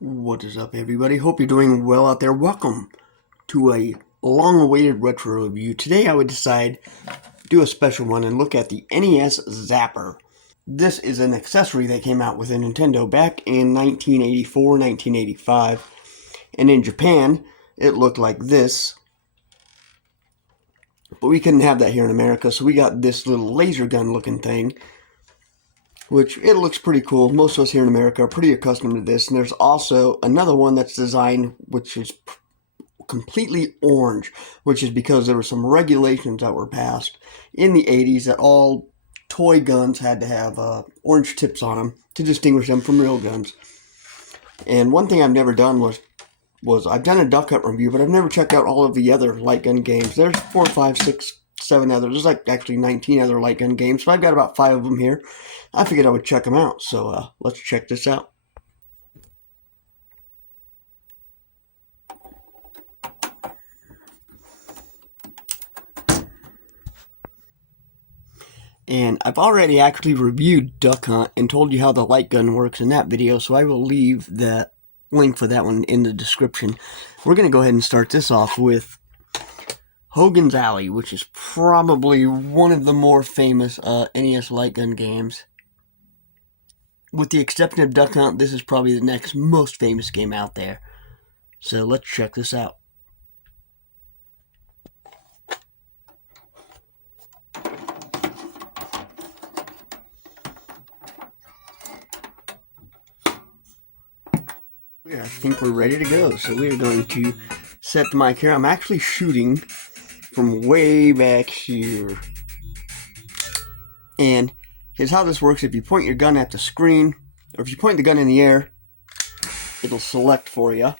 What is up, everybody? Hope you're doing well out there. Welcome to a long-awaited retro review. Today I would decide to do a special one and look at the NES Zapper. This is an accessory that came out with a Nintendo back in 1984, 1985. And in Japan, it looked like this. But we couldn't have that here in America, so we got this little laser gun looking thing, which it looks pretty cool. Most of us here in America are pretty accustomed to this. And there's also another one that's designed, which is completely orange, which is because there were some regulations that were passed in the 80s that all toy guns had to have orange tips on them to distinguish them from real guns. And one thing I've never done was I've done a Duck Hunt review, but I've never checked out all of the other light gun games. There's 4, 5, 6, 7 others. There's like actually 19 other light gun games, so I've got about 5 of them here. I figured I would check them out, so let's check this out. And I've already actually reviewed Duck Hunt and told you how the light gun works in that video, so I will leave that link for that one in the description. We're going to go ahead and start this off with Hogan's Alley, which is probably one of the more famous NES light gun games. With the exception of Duck Hunt, this is probably the next most famous game out there. So let's check this out. Yeah, I think we're ready to go. So we're going to set the mic here. I'm actually shooting from way back here. And here's how this works. If you point your gun at the screen, or if you point the gun in the air, it'll select for you.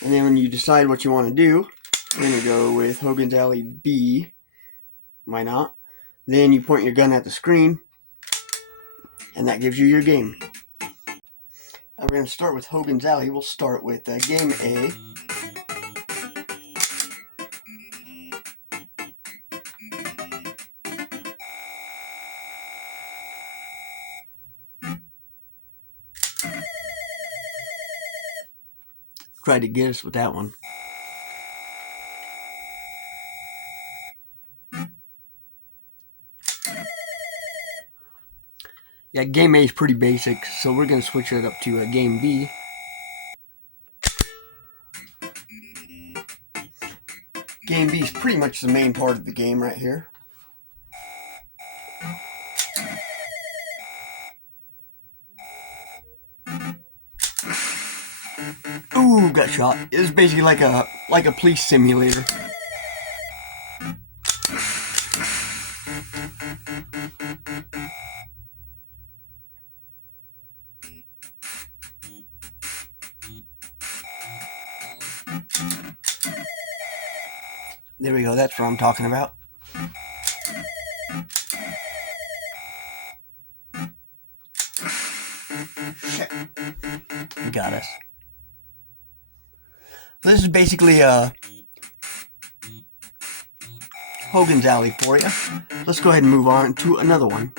And then when you decide what you want to do, we're going to go with Hogan's Alley B. Why not? Then you point your gun at the screen, and that gives you your game. We're going to start with Hogan's Alley. We'll start with Game A. Tried to get us with that one. Yeah, Game A is pretty basic, so we're going to switch it up to Game B. Game B is pretty much the main part of the game right here. Ooh, got shot. It was basically like a police simulator. There we go, that's what I'm talking about. Shit. Got us. This is basically Hogan's Alley for you. Let's go ahead and move on to another one.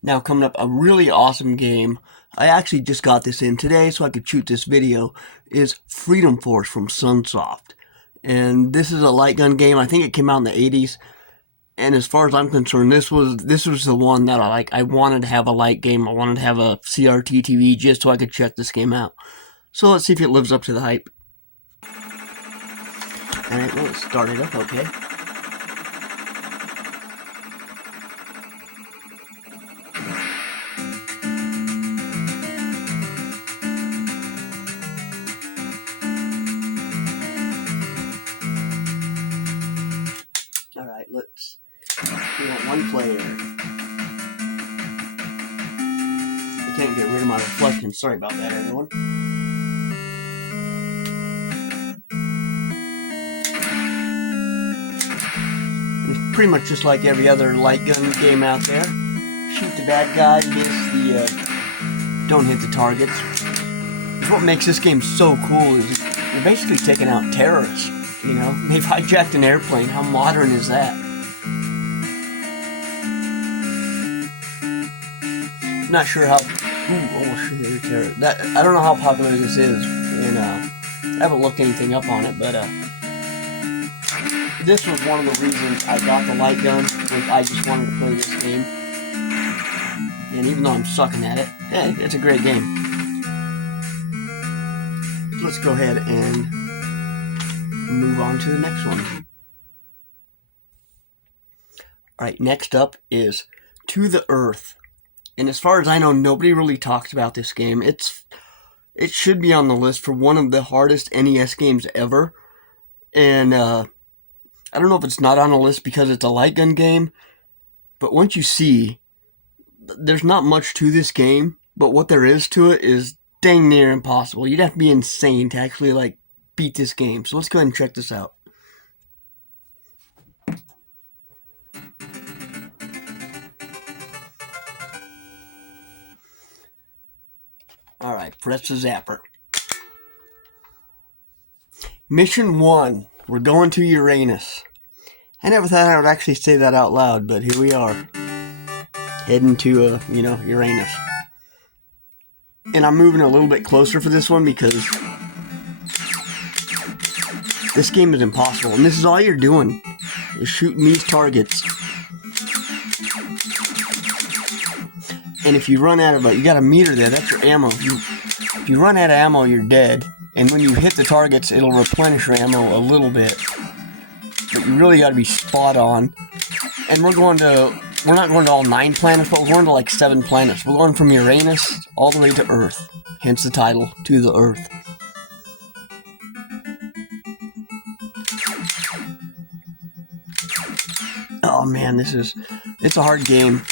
Now coming up, a really awesome game. I actually just got this in today so I could shoot this video, is Freedom Force from Sunsoft. And this is a light gun game. I think it came out in the 80s. And as far as I'm concerned, this was the one that I wanted to have a light game. I wanted to have a CRT TV just so I could check this game out. So let's see if it lives up to the hype. Alright, well, let's start it up, okay. Alright, we want one player. I can't get rid of my reflection. Sorry about that, everyone. It's pretty much just like every other light gun game out there. Shoot the bad guy, don't hit the targets. What makes this game so cool is you're basically taking out terrorists. You know, they've hijacked an airplane. How modern is that? not sure how. I don't know how popular this is, and I haven't looked anything up on it, but this was one of the reasons I got the light gun. I just wanted to play this game, and even though I'm sucking at it, yeah, it's a great game. Let's go ahead and move on to the next one. Alright, next up is To the Earth. And as far as I know, nobody really talks about this game. It should be on the list for one of the hardest NES games ever. And I don't know if it's not on the list because it's a light gun game. But once you see, there's not much to this game. But what there is to it is dang near impossible. You'd have to be insane to actually beat this game. So let's go ahead and check this out. Alright, press the zapper. Mission 1. We're going to Uranus. I never thought I would actually say that out loud, but here we are. Heading to, Uranus. And I'm moving a little bit closer for this one because this game is impossible. And this is all you're doing, is shooting these targets. And if you run out of you got a meter there, that's your ammo. If you run out of ammo, you're dead. And when you hit the targets, it'll replenish your ammo a little bit. But you really got to be spot on. And we're not going to all 9 planets, but we're going to 7 planets. We're going from Uranus all the way to Earth. Hence the title, To the Earth. Oh man, it's a hard game.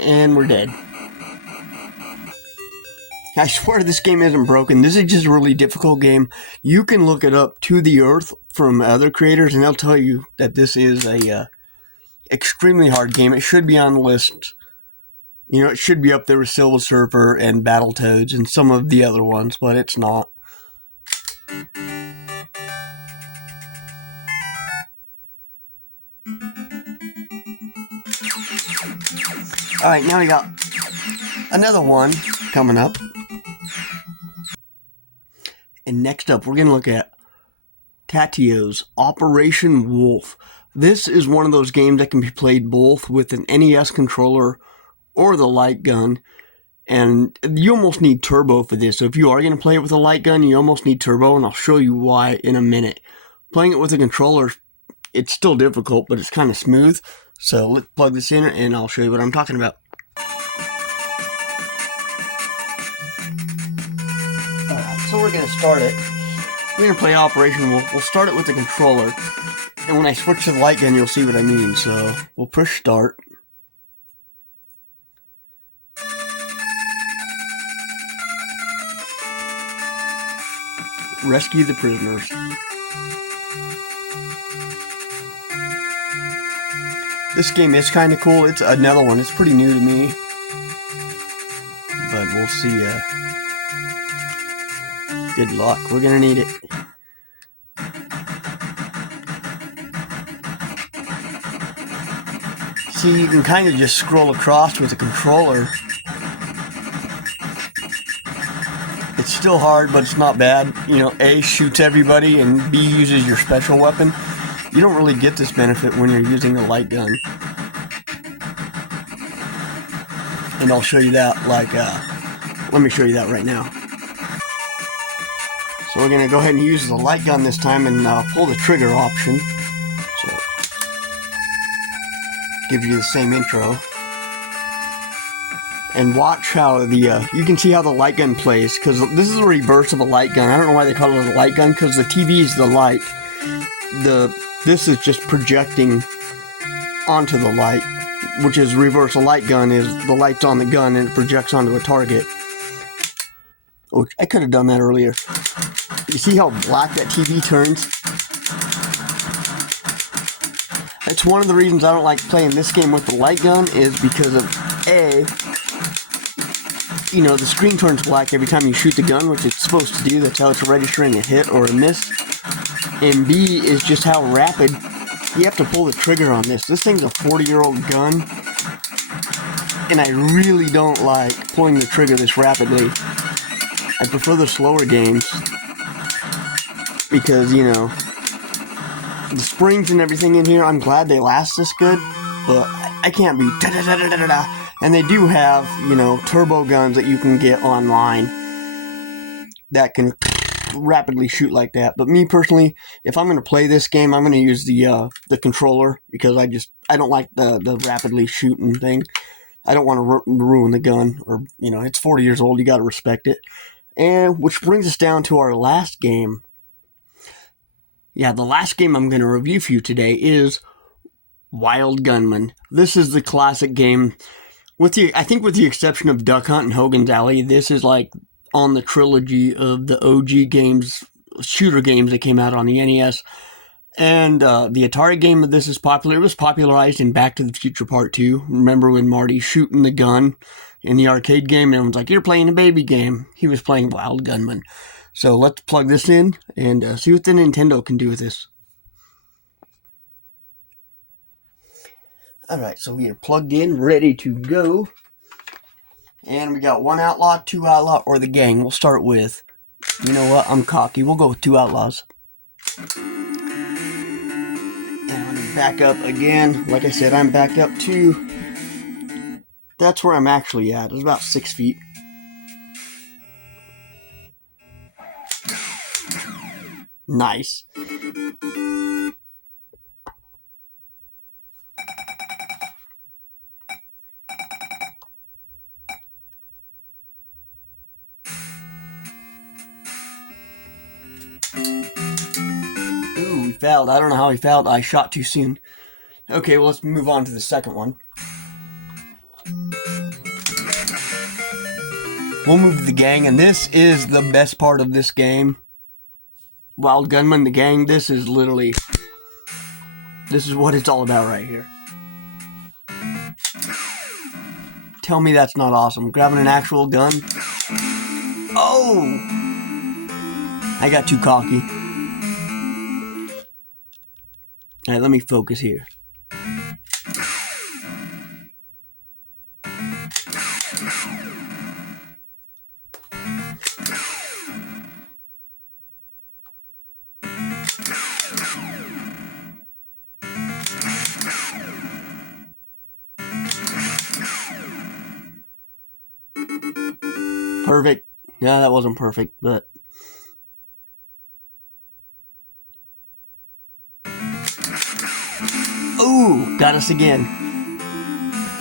And we're dead. I swear this game isn't broken. This is just a really difficult game. You can look it up, To the Earth, from other creators, and they'll tell you that this is a extremely hard game. It should be on the list. It should be up there with Silver Surfer and Battletoads and some of the other ones, but it's not. Alright, now we got another one coming up. And next up, we're going to look at Tatio's Operation Wolf. This is one of those games that can be played both with an NES controller or the light gun. And you almost need turbo for this. So if you are going to play it with a light gun, you almost need turbo, and I'll show you why in a minute. Playing it with a controller, it's still difficult, but it's kind of smooth. So let's plug this in and I'll show you what I'm talking about. Alright, so we're going to start it. We're going to play Operation Wolf. We'll start it with the controller. And when I switch to the light gun, you'll see what I mean. So we'll push start. Rescue the prisoners. This game is kind of cool. It's another one. It's pretty new to me. But we'll see. Good luck. We're going to need it. See, you can kind of just scroll across with a controller. It's still hard, but it's not bad. A shoots everybody and B uses your special weapon. You don't really get this benefit when you're using a light gun. And I'll show you that, let me show you that right now. So we're going to go ahead and use the light gun this time and pull the trigger option. So, give you the same intro. And watch how you can see how the light gun plays, because this is a reverse of a light gun. I don't know why they call it a light gun, because the TV is the light. This is just projecting onto the light, which is reverse. A light gun is the light's on the gun and it projects onto a target. Oh, I could have done that earlier. You see how black that TV turns? That's one of the reasons I don't like playing this game with the light gun, is because of A, the screen turns black every time you shoot the gun, which it's supposed to do. That's how it's registering a hit or a miss. and B is just how rapid you have to pull the trigger on this. This thing's a 40-year-old gun, and I really don't like pulling the trigger this rapidly. I prefer the slower games because, you know, the springs and everything in here, I'm glad they last this good, but I can't be da-da-da-da-da-da. And they do have, you know, turbo guns that you can get online that can rapidly shoot like that. But me personally, if I'm going to play this game, I'm going to use the controller, because I don't like the rapidly shooting thing. I don't want to ruin the gun, or, you know, it's 40 years old, you got to respect it. And which brings us down to our last game. Yeah, the last game I'm going to review for you today is Wild Gunman. This is the classic game. I think with the exception of Duck Hunt and Hogan's Alley, this is like on the trilogy of the OG games, shooter games that came out on the NES. And the Atari game of this is popular. It was popularized in Back to the Future Part 2. Remember when Marty's shooting the gun in the arcade game? Everyone's like, you're playing a baby game. He was playing Wild Gunman. So let's plug this in and see what the Nintendo can do with this. Alright, so we are plugged in, ready to go. And we got one outlaw, two outlaw, or the gang. We'll start with, you know what, I'm cocky. We'll go with two outlaws. And I'm going to back up again. Like I said, I'm backed up to, that's where I'm actually at. It's about 6 feet. Nice. Ooh, we failed. I don't know how we failed. I shot too soon. Okay, well, let's move on to the second one. We'll move to the gang, and this is the best part of this game. Wild Gunman, the gang, this is literally, this is what it's all about right here. Tell me that's not awesome. Grabbing an actual gun. Oh! I got too cocky. Alright, let me focus here. Perfect. Yeah, that wasn't perfect, but... Ooh, got us again.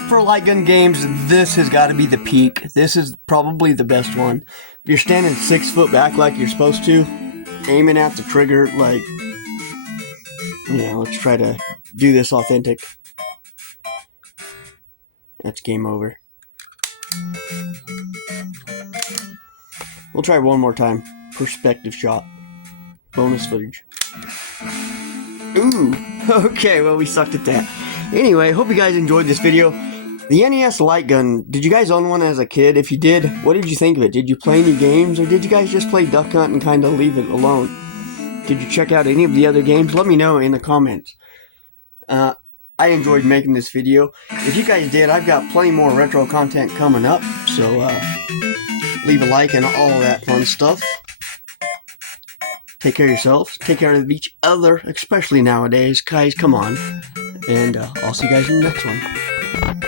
For light gun games, this has got to be the peak. This is probably the best one. If you're standing 6 foot back like you're supposed to, aiming at the trigger, like... Yeah, let's try to do this authentic. That's game over. We'll try one more time. Perspective shot. Bonus footage. Ooh, okay, well, we sucked at that. Anyway, hope you guys enjoyed this video. The NES light gun, did you guys own one as a kid? If you did, what did you think of it? Did you play any games, or did you guys just play Duck Hunt and kind of leave it alone? Did you check out any of the other games? Let me know in the comments. I enjoyed making this video. If you guys did, I've got plenty more retro content coming up, so leave a like and all that fun stuff. Take care of yourselves. Take care of each other, especially nowadays. Guys, come on. And I'll see you guys in the next one.